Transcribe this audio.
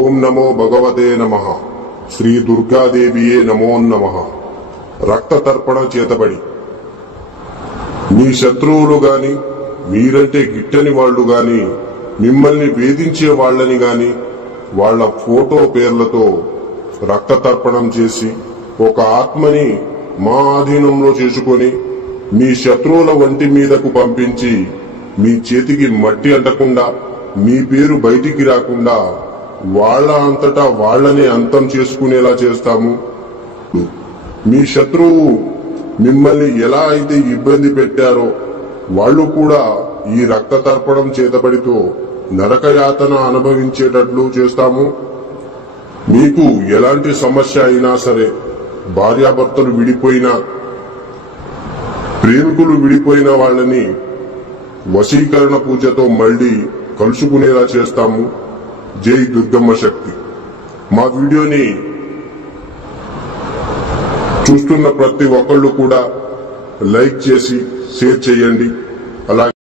ఓం నమో భగవతే నమః. శ్రీ దుర్గాదేవియే నమో నమః. రక్త తర్పణ చేతబడి మీ శత్రువులు గాని, మీరంటే గిట్టని వాళ్ళు గాని, మిమ్మల్ని వేధించే వాళ్ళని గాని వాళ్ళ ఫోటో పేర్లతో రక్త తర్పణం చేసి ఒక ఆత్మని మా ఆధీనంలో చేసుకొని మీ శత్రువుల వంటి మీదకు పంపించి మీ చేతికి మట్టి అంటకుండా, మీ పేరు బయటికి రాకుండా వాళ్ళ అంతటా వాళ్లనే అంతం చేసుకునేలా చేస్తాము. మీ శత్రువు మిమ్మల్ని ఎలా అయితే ఇబ్బంది పెట్టారో వాళ్ళు కూడా ఈ రక్త తర్పణం చేతబడితో నరకయాతన అనుభవించేటట్లు చేస్తాము. మీకు ఎలాంటి సమస్య అయినా సరే, భార్యాభర్తలు విడిపోయినా, ప్రేమికులు విడిపోయిన వాళ్ళని వశీకరణ పూజతో మళ్లీ కలుసుకునేలా చేస్తాము. జై దుర్గమ్మ శక్తి. మా వీడియోని చూస్తున్న ప్రతి ఒక్కళ్ళు కూడా లైక్ చేసి షేర్ చేయండి. అలాగే